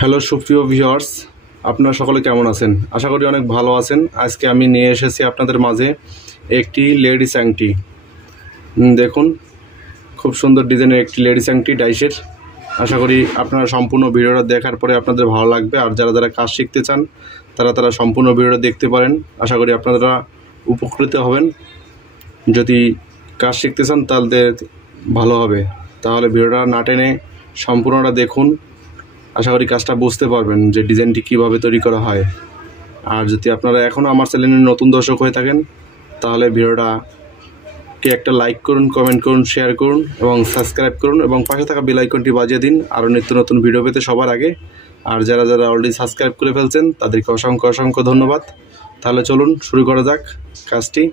Hello সুপ্রিয় viewers, আপনারা সকলে কেমন আছেন? আশা করি অনেক ভালো আছেন। আজকে আমি নিয়ে এসেছি আপনাদের মাঝে একটি লেডিস আংটি। দেখুন, খুব সুন্দর ডিজাইনের একটি লেডিস আংটি ডাইসের। আশা করি আপনারা সম্পূর্ণ ভিডিওটা দেখার পরে আপনাদের ভালো লাগবে। আর যারা যারা কাজ শিখতে চান তারা সম্পূর্ণ ভিডিওটা দেখতে পারেন। আশা করি আপনারা উপকৃত হবেন। যদি কাজ শিখতে চান তাহলে ভালো হবে। তাহলে ভিডিওটা না টেনে সম্পূর্ণটা দেখুন। আশা করি কাজটা বুঝতে পারবেন যে ডিজাইনটি কীভাবে তৈরি করা হয়। আর যদি আপনারা এখনও আমার চ্যানেলের নতুন দর্শক হয়ে থাকেন তাহলে ভিডিওটাকে একটা লাইক করুন, কমেন্ট করুন, শেয়ার করুন এবং সাবস্ক্রাইব করুন এবং পাশে থাকা বেল আইকনটি বাজিয়ে দিন আরও নিত্য নতুন ভিডিও পেতে সবার আগে। আর যারা যারা অলরেডি সাবস্ক্রাইব করে ফেলছেন তাদেরকে অসংখ্য অসংখ্য ধন্যবাদ। তাহলে চলুন শুরু করা যাক কাজটি।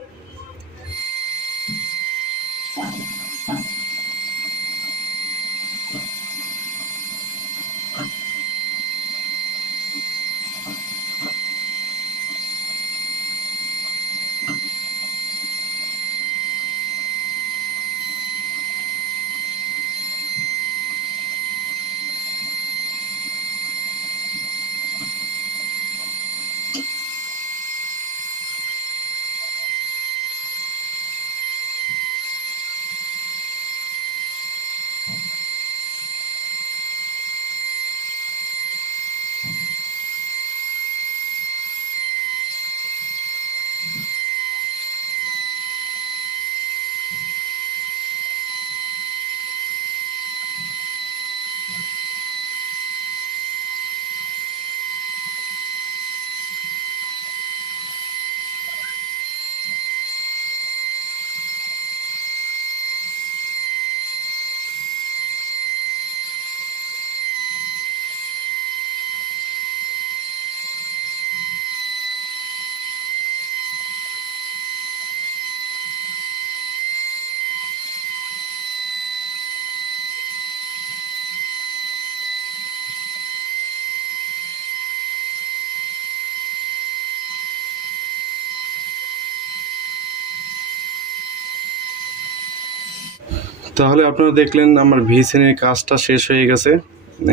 তাহলে আপনারা দেখলেন আমার ভিসিনের কাজটা শেষ হয়ে গেছে।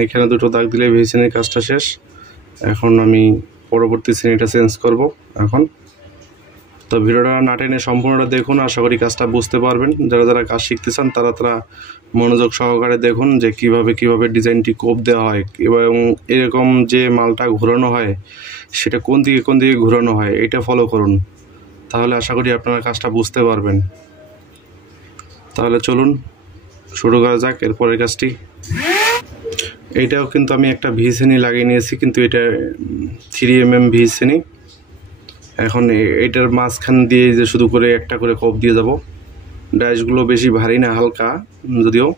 এখানে দুটো দাগ দিলে ভিসিনের কাজটা শেষ। এখন আমি পরবর্তী শ্রেণীটা চেঞ্জ করব। এখন তো ভিডিওটা না টেনে সম্পূর্ণটা দেখুন। আশা করি কাজটা বুঝতে পারবেন। যারা যারা কাজ শিখতে চান তারা মনোযোগ সহকারে দেখুন যে কিভাবে ডিজাইনটি কোপ দেওয়া হয় এবং এরকম যে মালটা ঘোরানো হয় সেটা কোন দিকে ঘোরানো হয় এটা ফলো করুন। তাহলে আশা করি আপনারা কাজটা বুঝতে পারবেন। তাহলে চলুন শুরু করা যাক এরপরের কাজটি। এইটাও কিন্তু আমি একটা ভিসিনি লাগিয়ে নিয়েছি, কিন্তু এটা 3mm ভিসিনি। এখন এটার মাঝখান দিয়ে যে শুধু করে একটা করে কোপ দিয়ে যাব। ডাইসগুলো বেশি ভারী না, হালকা যদিও,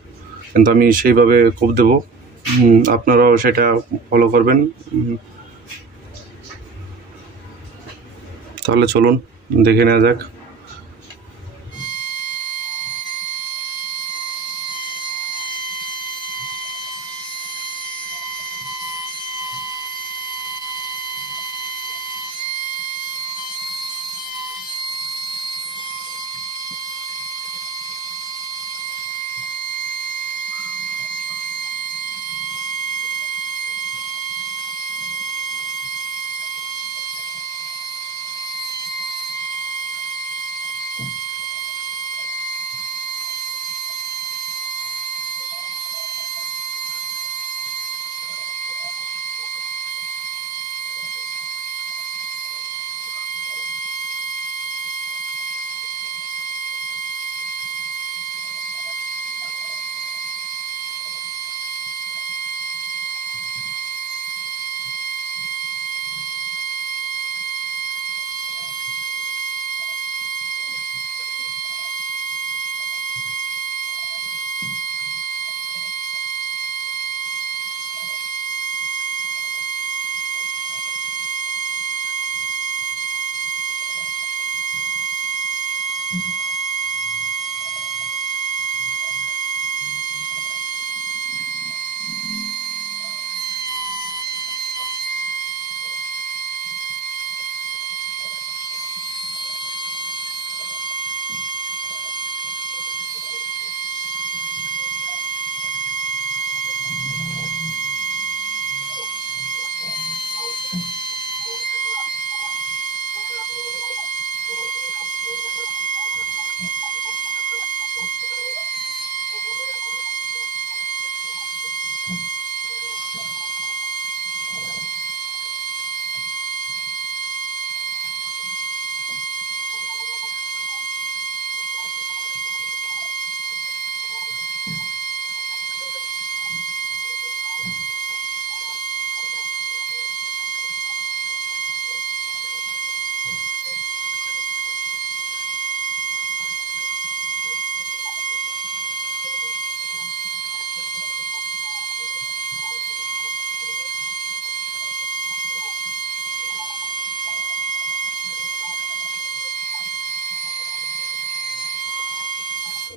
কিন্তু আমি সেইভাবে কোপ দেব। আপনারাও সেটা ফলো করবেন। তাহলে চলুন দেখে নেওয়া যাক।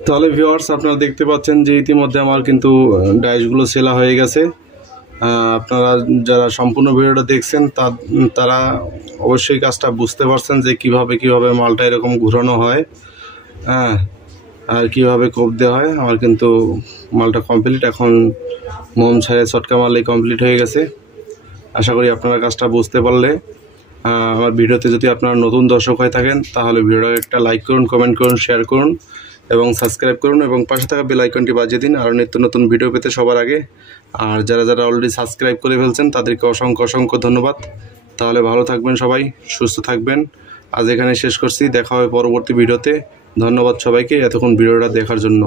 তাহলে ভিউয়ার্স আপনারা দেখতে পাচ্ছেন যে ইতিমধ্যে আমার কিন্তু ডাইসগুলো সেলা হয়ে গেছে। আপনারা যারা সম্পূর্ণ ভিডিওটা দেখছেন তারা অবশ্যই কাজটা বুঝতে পারছেন যে কিভাবে মালটা এরকম ঘোরানো হয়, হ্যাঁ, আর কিভাবে কোপ দেওয়া হয়। আমার কিন্তু মালটা কমপ্লিট, এখন মোম ছাড়ে চটকা মারলেই কমপ্লিট হয়ে গেছে। আশা করি আপনারা কাজটা বুঝতে পারলে আমার ভিডিওতে যদি আপনারা নতুন দর্শক হয়ে থাকেন তাহলে ভিডিওটা একটা লাইক করুন, কমেন্ট করুন, শেয়ার করুন এবং সাবস্ক্রাইব করুন এবং পাশে থাকা বেল আইকনটি বাজিয়ে দিন আরও নিত্য নতুন ভিডিও পেতে সবার আগে। আর যারা অলরেডি সাবস্ক্রাইব করে ফেলছেন তাদেরকে অসংখ্য ধন্যবাদ। তাহলে ভালো থাকবেন সবাই, সুস্থ থাকবেন। আজ এখানে শেষ করছি, দেখা হবে পরবর্তী ভিডিওতে। ধন্যবাদ সবাইকে এতক্ষণ ভিডিওটা দেখার জন্য।